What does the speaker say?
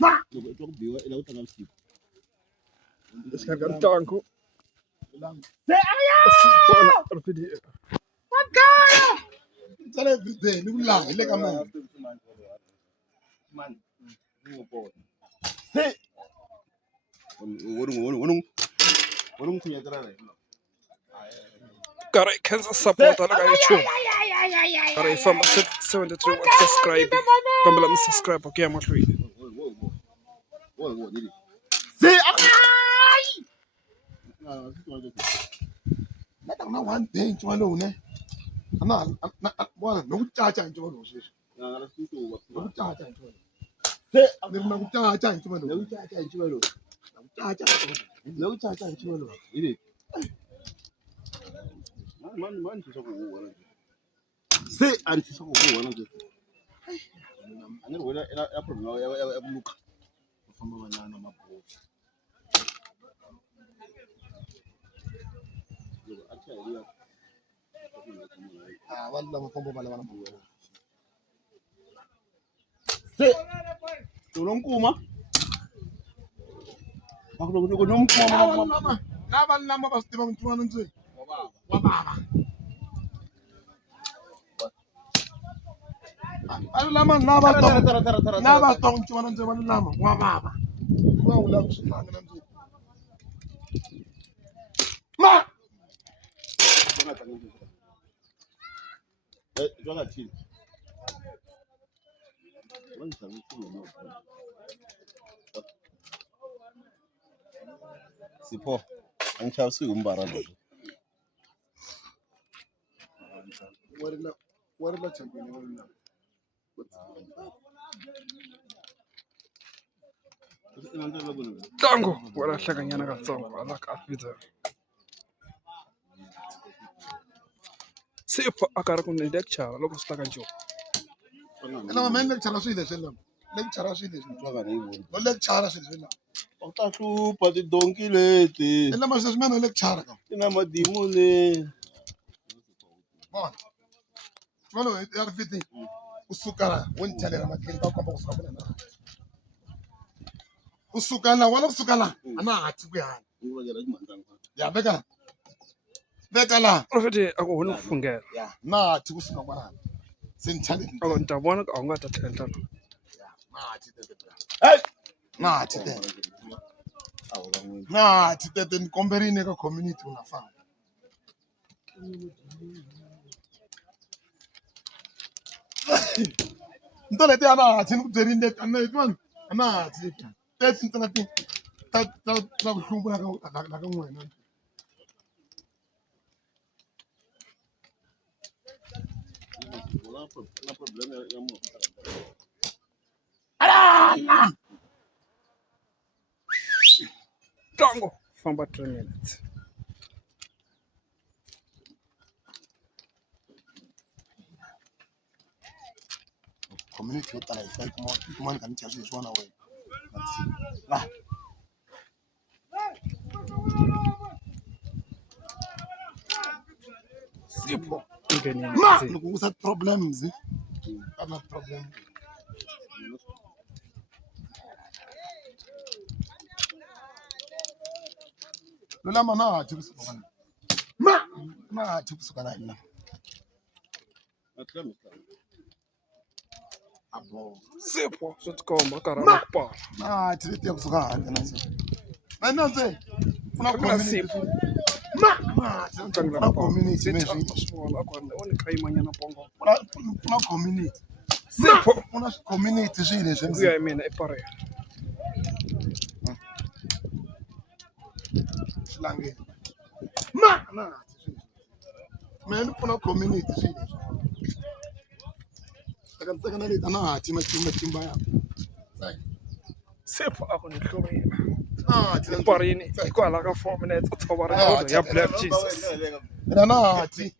Ma! Descargar tanco. Sale everyday, ni la, ile kama. Se. Kare Kansas support ala kaya chum. Kare fama 73 watch subscribe. Kambala subscribe okay mo thui. Se. Leta na one day nchwa lo ne. Ana bwana nokuchacha nchwa lo sisi. Nokuchacha nchwa lo. Se, nokuchacha nchwa lo. Nokuchacha nchwa lo. Nokuchacha nchwa lo. Ile. Man se anti soko kuona nje. Angeke wena ya problem ya buluka. Ufamba banana amabhosi. Wala mafombo bala bana buwe. Se unonkuma. Akulo kunomkuma. Laba basitima mntwana nje. Wababa. Alama naba tong mntwana nje balama wababa. Wawula kushilanga nje. Ma! Jona chini. Sipho. Angishawusi umbara lo. Warila champion warila. Tango wala hlakanyana katsongo ala ka video. Sipho akara ku ne lecture loko sitaka njo. Ela men lecture swile sela. Lecture swile sela. No lecture swile sela. Utahlupa tidonki leti. Ela mas semana lecture ka. Ina madimu le. Bona. Bueno, yar fiti. Usukana, wonchale makheli ba kwamba kusukana na. Usukana wala usukana ana athi kuyana. Ya beka. Beka la. Profete ako hona kufungela. Ya, nathi kusuka kwana. Sinthale. Ako ntabona ka nga ta tlenta. Ya, nathi tete. Hey! Nathi tete. Nathi tete ni komberini ka community unafanya. Ntole te ana athi nikudzerinde ana itwan. Ana athi. Tete ntana ti. Ta kuhlumbu la ka n'wena. Tango famba 3 minutes. Community utala ifai kumani kanisa sisi wana wewe. Ah. Sipho ingene Ma, nje. ukusa problems. Ana problem. Lola mana athi kusukana. Ma athi kusukana ina. Abo. Sipho sotikomba karama kupala. Athi leti kusukana ina nje. Mana nje. Una Kuna community. Sipho. Ma, una community meshi. Wala kwana woni kayimanyana bongo. Una community. Sipho Una community swile kuya swenzi. mina epare. Slange. Ma, na athi swile. Man una community swile. Taka na leti ana athi matimba ya. Sipho ako nihlobela. Athi Eparini ikwala ka 4 minutes uthoba record ya Black Jesus. Ina na athi.